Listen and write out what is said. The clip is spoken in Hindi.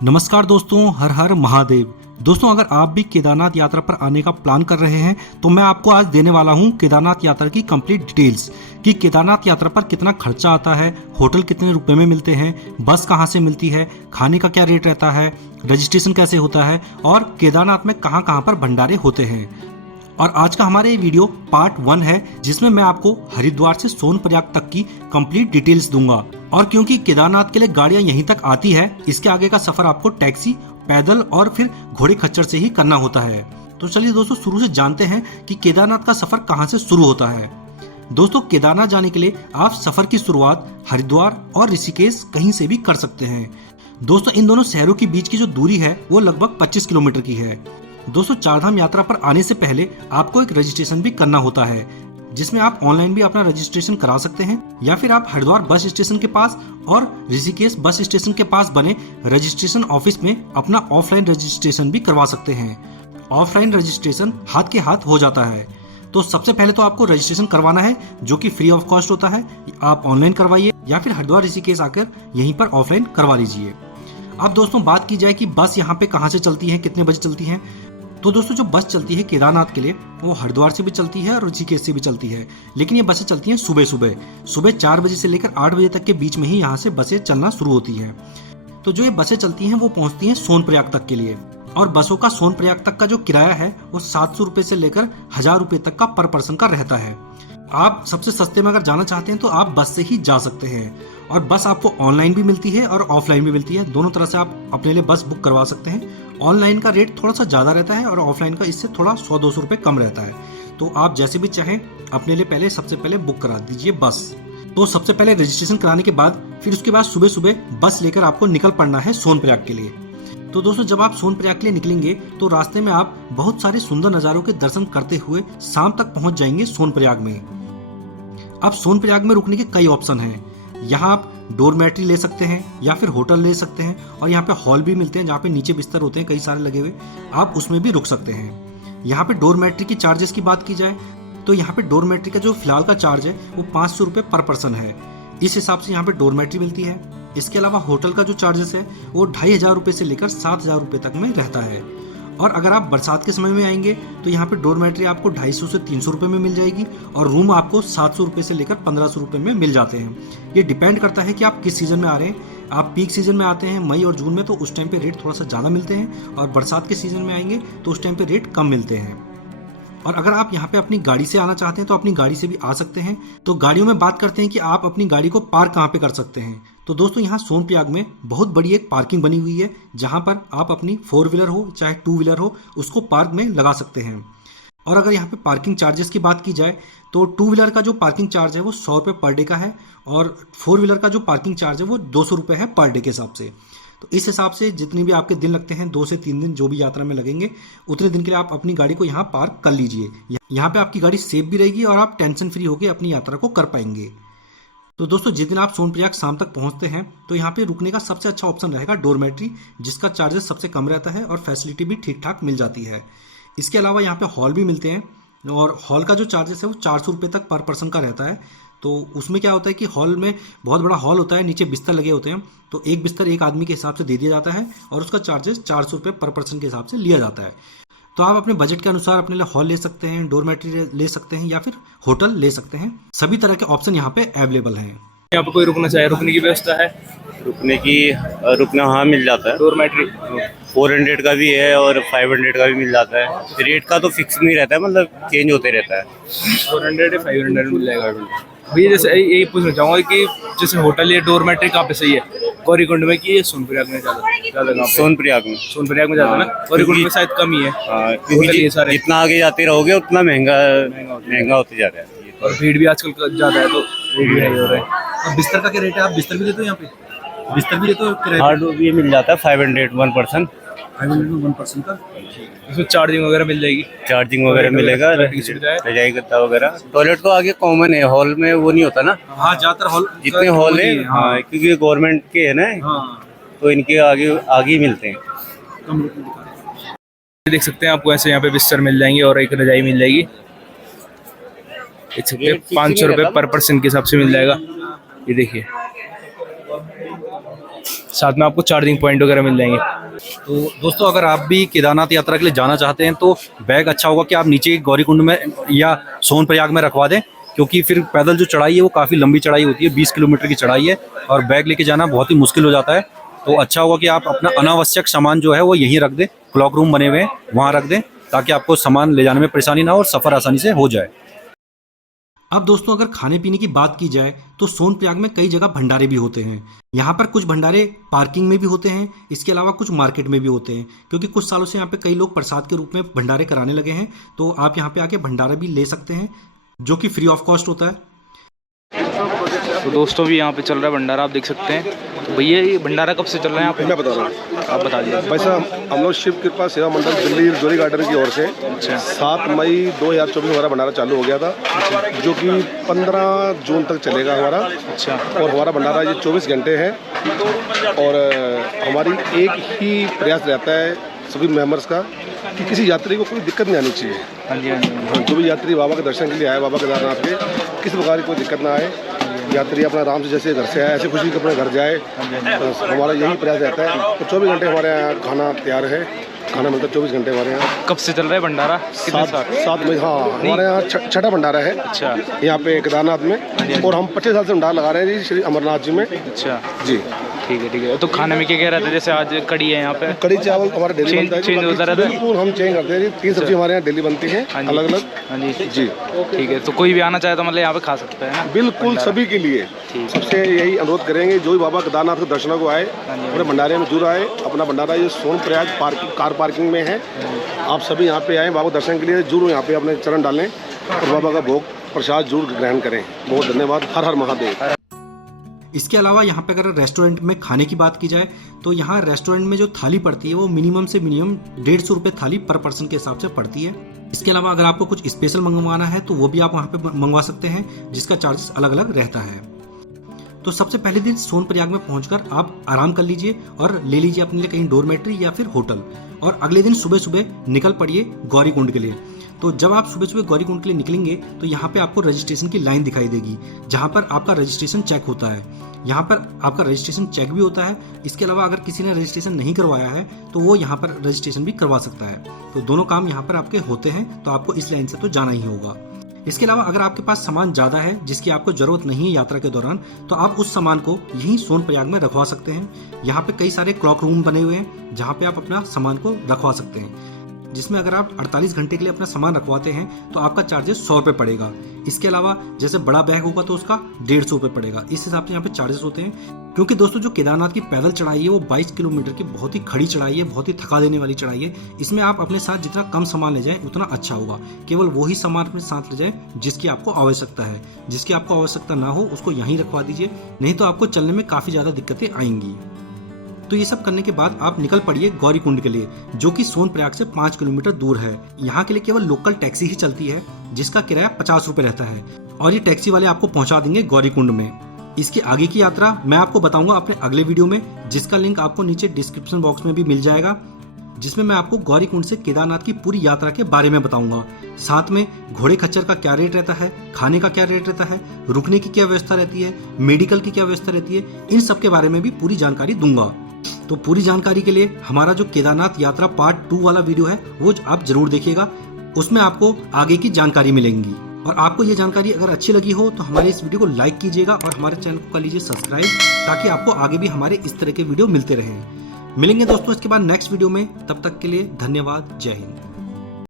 नमस्कार दोस्तों, हर हर महादेव। दोस्तों, अगर आप भी केदारनाथ यात्रा पर आने का प्लान कर रहे हैं तो मैं आपको आज देने वाला हूं केदारनाथ यात्रा की कंप्लीट डिटेल्स कि केदारनाथ यात्रा पर कितना खर्चा आता है, होटल कितने रुपए में मिलते हैं, बस कहां से मिलती है, खाने का क्या रेट रहता है, रजिस्ट्रेशन कैसे होता है और केदारनाथ में कहां कहां पर भंडारे होते हैं। और आज का हमारा ये वीडियो पार्ट 1 है जिसमें मैं आपको हरिद्वार से सोनप्रयाग तक की कंप्लीट डिटेल्स दूंगा। और क्योंकि केदारनाथ के लिए गाड़ियां यहीं तक आती है, इसके आगे का सफर आपको टैक्सी, पैदल और फिर घोड़े खच्चर से ही करना होता है। तो चलिए दोस्तों, शुरू से जानते हैं कि केदारनाथ का सफर कहां से शुरू होता है। दोस्तों, केदारनाथ जाने के लिए आप सफर की शुरुआत हरिद्वार और ऋषिकेश कहीं से भी कर सकते हैं। दोस्तों, इन दोनों शहरों के बीच की जो दूरी है वो लगभग 25 किलोमीटर की है। दोस्तों, चारधाम यात्रा पर आने से पहले आपको एक रजिस्ट्रेशन भी करना होता है, जिसमें आप ऑनलाइन भी अपना रजिस्ट्रेशन करा सकते हैं या फिर आप हरिद्वार बस स्टेशन के पास और ऋषिकेश बस स्टेशन के पास बने रजिस्ट्रेशन ऑफिस में अपना ऑफलाइन रजिस्ट्रेशन भी करवा सकते हैं। ऑफलाइन रजिस्ट्रेशन हाथ के हाथ हो जाता है। तो सबसे पहले तो आपको रजिस्ट्रेशन करवाना है, जो कि फ्री ऑफ कॉस्ट होता है। आप ऑनलाइन करवाइए या फिर हरिद्वार ऋषिकेश आकर यहीं पर ऑफलाइन करवा लीजिए। अब दोस्तों, बात की जाए कि बस यहाँ पे कहाँ से चलती है, कितने बजे चलती है। तो दोस्तों, जो बस चलती है केदारनाथ के लिए वो हरिद्वार से भी चलती है और ऋषिकेश से भी चलती है, लेकिन ये बसें चलती हैं सुबह 4 बजे से लेकर 8 बजे तक के बीच में ही यहाँ से बसें चलना शुरू होती है। तो जो ये बसें चलती हैं वो पहुँचती हैं सोनप्रयाग तक के लिए, और बसों का सोनप्रयाग तक का जो किराया है वो 700 रुपये से लेकर 1000 रुपये तक का पर पर्सन का रहता है। आप सबसे सस्ते में अगर जाना चाहते हैं तो आप बस से ही जा सकते हैं, और बस आपको ऑनलाइन भी मिलती है और ऑफलाइन भी मिलती है। दोनों तरह से आप अपने लिए बस बुक करवा सकते हैं। ऑनलाइन का रेट थोड़ा सा ज़्यादा रहता है और ऑफलाइन का इससे थोड़ा 100-200 रुपये कम रहता है। तो आप जैसे भी चाहें अपने लिए सबसे पहले बुक करा दीजिए बस। तो सबसे पहले रजिस्ट्रेशन कराने के बाद फिर उसके बाद सुबह सुबह बस लेकर आपको निकल पड़ना है सोनप्रयाग के लिए। तो दोस्तों, जब आप सोनप्रयाग के लिए निकलेंगे तो रास्ते में आप बहुत सारे सुंदर नज़ारों के दर्शन करते हुए शाम तक पहुंच जाएंगे सोनप्रयाग में। अब सोनप्रयाग में रुकने के कई ऑप्शन हैं। यहाँ आप डोरमेट्री ले सकते हैं या फिर होटल ले सकते हैं, और यहाँ पे हॉल भी मिलते हैं जहाँ पे नीचे बिस्तर होते हैं कई सारे लगे हुए, आप उसमें भी रुक सकते हैं। यहाँ पे डोरमेट्री की चार्जेस की बात की जाए तो यहाँ पे डोरमेट्री का जो फिलहाल का चार्ज है वो 500 रुपये पर पर्सन है। इस हिसाब से यहाँ पे डोरमेट्री मिलती है। इसके अलावा होटल का जो चार्जेस है वो 2500 रुपये से लेकर 7000 रुपये तक में रहता है। और अगर आप बरसात के समय में आएंगे तो यहाँ पे डोरमेट्री आपको 250 से 300 रुपये में मिल जाएगी, और रूम आपको 700 रुपये से लेकर 1500 रुपये में मिल जाते हैं। ये डिपेंड करता है कि आप किस सीज़न में आ रहे हैं। आप पीक सीज़न में आते हैं मई और जून में तो उस टाइम पे रेट थोड़ा सा ज़्यादा मिलते हैं, और बरसात के सीज़न में आएंगे तो उस टाइम पे रेट कम मिलते हैं। और अगर आप यहाँ पे अपनी गाड़ी से आना चाहते हैं तो अपनी गाड़ी से भी आ सकते हैं। तो गाड़ियों में बात करते हैं कि आप अपनी गाड़ी को पार्क कहाँ पे कर सकते हैं। तो दोस्तों, यहाँ सोनप्रयाग में बहुत बड़ी एक पार्किंग बनी हुई है, जहाँ पर आप अपनी 4 व्हीलर हो चाहे 2 व्हीलर हो उसको पार्क में लगा सकते हैं। और अगर यहाँ पे पार्किंग चार्जेस की बात की जाए तो 2 व्हीलर का जो पार्किंग चार्ज है वो 100 रुपये पर डे का है, और 4 व्हीलर का जो पार्किंग चार्ज है वो 200 रुपये है पर डे के हिसाब से। तो इस हिसाब से जितनी भी आपके दिन लगते हैं, 2 से 3 दिन जो भी यात्रा में लगेंगे, उतने दिन के लिए आप अपनी गाड़ी को यहाँ पार्क कर लीजिए। यहाँ पे आपकी गाड़ी सेफ भी रहेगी और आप टेंशन फ्री होकर अपनी यात्रा को कर पाएंगे। तो दोस्तों, जिस दिन आप सोनप्रयाग शाम तक पहुँचते हैं तो यहाँ पे रुकने का सबसे अच्छा ऑप्शन रहेगा डोरमेट्री, जिसका चार्जेस सबसे कम रहता है और फैसिलिटी भी ठीक ठाक मिल जाती है। इसके अलावा यहाँ पे हॉल भी मिलते हैं, और हॉल का जो चार्जेस है वो 400 रुपये तक पर पर्सन का रहता है। तो उसमें क्या होता है कि हॉल में बहुत बड़ा हॉल होता है, नीचे बिस्तर लगे होते हैं, तो एक बिस्तर एक आदमी के हिसाब से दे दिया जाता है और उसका चार्जेस 400 रुपये पर पर्सन के हिसाब से लिया जाता है। तो आप अपने बजट के अनुसार अपने लिए हॉल ले सकते हैं, डोरमेट्री ले सकते हैं या फिर होटल ले सकते हैं। सभी तरह के ऑप्शन यहाँ पे अवेलेबल हैं। यहाँ पे कोई रुकना चाहे, रुकने की व्यवस्था है? रुकना हाँ मिल जाता है। डोरमेट्री 400 का भी है और 500 का भी मिल जाता है। रेट का तो फिक्स नहीं रहता है, मतलब चेंज होते रहता है। 400 या 500 मिल जाएगा भैया। जैसे यही पूछना चाहूँगा कि जैसे होटल या डोरमेट्री कहाँ पे सही है, गौरीकुंड में कि सोनप्रयाग में ज़्यादा? सोनप्रयाग में ज़्यादा ना, गौरीकुंड में शायद कम ही है। क्योंकि जितना आगे जाते रहोगे उतना महंगा होते जा रहा है, और भीड़ भी आजकल ज़्यादा है तो रेट भी हाई हो रहा है। और बिस्तर का क्या रेट है? आप बिस्तर भी देते हो यहाँ पे? बिस्तर भी देते हो किराए? हाँ, ये मिल जाता है 500 1 पर्सन। 500 1 पर्सन का। इसमें चार्जिंग वगैरह मिल जाएगी? चार्जिंग वगैरह मिलेगा, रजाई गद्दा वगैरह। टॉयलेट तो आगे कॉमन है, हॉल में वो नहीं होता ना। हाँ, ज्यादातर हॉल जितने हॉल है, हाँ, क्योंकि गवर्नमेंट के है ना, तो इनके आगे ही मिलते हैं। देख सकते हैं आपको ऐसे यहाँ पे बिस्तर मिल जाएंगे और एक रजाई मिल जाएगी। देख सकते हैं 500 रुपये पर पर्सन के हिसाब से मिल जाएगा। ये देखिए साथ में आपको चार्जिंग पॉइंट वगैरह मिल जाएंगे। तो दोस्तों अगर आप भी केदारनाथ यात्रा के लिए जाना चाहते हैं तो बैग अच्छा होगा कि आप नीचे गौरीकुंड में या सोनप्रयाग में रखवा दें, क्योंकि फिर पैदल जो चढ़ाई है वो काफ़ी लंबी चढ़ाई होती है, 20 किलोमीटर की चढ़ाई है और बैग लेके जाना बहुत ही मुश्किल हो जाता है। तो अच्छा होगा कि आप अपना अनावश्यक सामान जो है वो यहीं रख दें, क्लॉक रूम बने हुए हैं वहाँ रख दें, ताकि आपको सामान ले जाने में परेशानी ना हो और सफ़र आसानी से हो जाए। अब दोस्तों अगर खाने पीने की बात की जाए तो सोनप्रयाग में कई जगह भंडारे भी होते हैं। यहाँ पर कुछ भंडारे पार्किंग में भी होते हैं, इसके अलावा कुछ मार्केट में भी होते हैं, क्योंकि कुछ सालों से यहाँ पे कई लोग प्रसाद के रूप में भंडारे कराने लगे हैं। तो आप यहाँ पे आके भंडारा भी ले सकते हैं, जो कि फ्री ऑफ कॉस्ट होता है। तो दोस्तों भी यहाँ पे चल रहा है भंडारा, आप देख सकते हैं। तो भैया ये भंडारा कब से चल रहा है यहाँ पे? मैं बता रहा हूँ, आप बता दीजिए। भाई साहब हम लोग शिव कृपा सेवा मंडल दिल्ली जोरी गार्डन की ओर से 7 मई 2024 हमारा भंडारा चालू हो गया था, जो कि 15 जून तक चलेगा हमारा। अच्छा। और हमारा भंडारा ये 24 घंटे है और हमारी एक ही प्रयास रहता है सभी मेंबर्स का कि किसी यात्री को कोई दिक्कत नहीं आनी चाहिए। हाँ जी, हाँ जी। जो भी यात्री बाबा के दर्शन के लिए आए, बाबा केदारनाथ के, किसी प्रकार की कोई दिक्कत ना आए। यात्री अपना आराम से जैसे घर से आए ऐसे खुशी के अपने घर जाए, तो हमारा यही प्रयास रहता है। तो 24 घंटे हमारे यहाँ खाना तैयार है, खाना मिलता है 24 घंटे हमारे यहाँ। कब से चल रहा है भंडारा? कितने साल? 7 मई। हाँ, हमारे यहाँ छठा भंडारा है। अच्छा। यहाँ पे केदारनाथ में, और हम 25 साल से भंडारा लगा रहे हैं जी श्री अमरनाथ जी में। अच्छा जी ठीक है, ठीक है। तो खाने में क्या क्या रहता है? जैसे आज कड़ी है यहाँ पे, कड़ी चावल हमारा डेली बनता है। चेंज होता रहता है? बिल्कुल हम चेंज करते हैं जी। 3 सब्जी हमारे यहाँ डेली बनती है अलग अलग। हाँ जी जी ठीक है। तो कोई भी आना चाहे तो मतलब यहाँ पे खा सकता है ना? बिल्कुल सभी के लिए। सबसे यही अनुरोध करेंगे जो भी बाबा केदारनाथ के दर्शनों को आए अपने भंडारे में जरूर आए। अपना भंडारा ये सोनप्रयाग कार पार्किंग में है। आप सभी यहाँ पे आए बाबा दर्शन के लिए, जरूर यहाँ पे अपने चरण डालें और बाबा का भोग प्रसाद जरूर ग्रहण करें। बहुत धन्यवाद। हर हर महादेव। इसके अलावा यहाँ पे अगर रेस्टोरेंट में खाने की बात की जाए तो यहाँ रेस्टोरेंट में जो थाली पड़ती है वो मिनिमम से मिनिमम 150 रुपये थाली पर पर्सन के हिसाब से पड़ती है। इसके अलावा अगर आपको कुछ स्पेशल मंगवाना है तो वो भी आप वहाँ पे मंगवा सकते हैं, जिसका चार्जेस अलग अलग रहता है। तो सबसे पहले दिन सोनप्रयाग में पहुंचकर आप आराम कर लीजिए और ले लीजिए अपने लिए कहीं डोरमेट्री या फिर होटल, और अगले दिन सुबह सुबह निकल पड़िए गौरीकुंड के लिए। तो जब आप सुबह सुबह गौरीकुंड के लिए निकलेंगे तो यहाँ पे आपको रजिस्ट्रेशन की लाइन दिखाई देगी, जहाँ पर आपका रजिस्ट्रेशन चेक होता है। यहाँ पर आपका रजिस्ट्रेशन चेक भी होता है। इसके अलावा अगर किसी ने रजिस्ट्रेशन नहीं करवाया है तो वो यहाँ पर रजिस्ट्रेशन भी करवा सकता है। तो दोनों काम यहाँ पर आपके होते हैं, तो आपको इस लाइन से तो जाना ही होगा। इसके अलावा अगर आपके पास सामान ज़्यादा है जिसकी आपको ज़रूरत नहीं है यात्रा के दौरान, तो आप उस सामान को यहीं सोनप्रयाग में रखवा सकते हैं। यहाँ पे कई सारे क्लॉक रूम बने हुए हैं जहाँ पे आप अपना सामान को रखवा सकते हैं, जिसमें अगर आप 48 घंटे के लिए अपना सामान रखवाते हैं तो आपका चार्जेस 100 रुपये पड़ेगा। इसके अलावा जैसे बड़ा बैग होगा तो उसका 150 रुपये पड़ेगा। इस हिसाब से यहाँ पे चार्जेस होते हैं। क्योंकि दोस्तों जो केदारनाथ की पैदल चढ़ाई है वो 22 किलोमीटर की बहुत ही खड़ी चढ़ाई है, बहुत ही थका देने वाली चढ़ाई है। इसमें आप अपने साथ जितना कम सामान ले जाएं उतना अच्छा होगा। केवल वही सामान अपने साथ ले जाएं जिसकी आपको आवश्यकता है। जिसकी आपको आवश्यकता ना हो उसको यहीं रखवा दीजिए, नहीं तो आपको चलने में काफ़ी ज़्यादा दिक्कतें आएंगी। तो ये सब करने के बाद आप निकल पड़िए गौरीकुंड के लिए, जो कि सोनप्रयाग से 5 किलोमीटर दूर है। यहाँ के लिए केवल लोकल टैक्सी ही चलती है, जिसका किराया 50 रुपये रहता है, और ये टैक्सी वाले आपको पहुँचा देंगे गौरीकुंड में। इसकी आगे की यात्रा मैं आपको बताऊंगा अपने अगले वीडियो में, जिसका लिंक आपको नीचे डिस्क्रिप्शन बॉक्स में भी मिल जाएगा, जिसमें मैं आपको गौरीकुंड से केदारनाथ की पूरी यात्रा के बारे में बताऊंगा। साथ में घोड़े खच्चर का क्या रेट रहता है, खाने का क्या रेट रहता है, रुकने की क्या व्यवस्था रहती है, मेडिकल की क्या व्यवस्था रहती है, इन सब के बारे में भी पूरी जानकारी दूंगा। तो पूरी जानकारी के लिए हमारा जो केदारनाथ यात्रा पार्ट 2 वाला वीडियो है वो आप जरूर देखिएगा। उसमें आपको आगे की जानकारी मिलेंगी। और आपको ये जानकारी अगर अच्छी लगी हो तो हमारे इस वीडियो को लाइक कीजिएगा और हमारे चैनल को कर लीजिए सब्सक्राइब, ताकि आपको आगे भी हमारे इस तरह के वीडियो मिलते रहें। मिलेंगे दोस्तों इसके बाद नेक्स्ट वीडियो में, तब तक के लिए धन्यवाद। जय हिंद।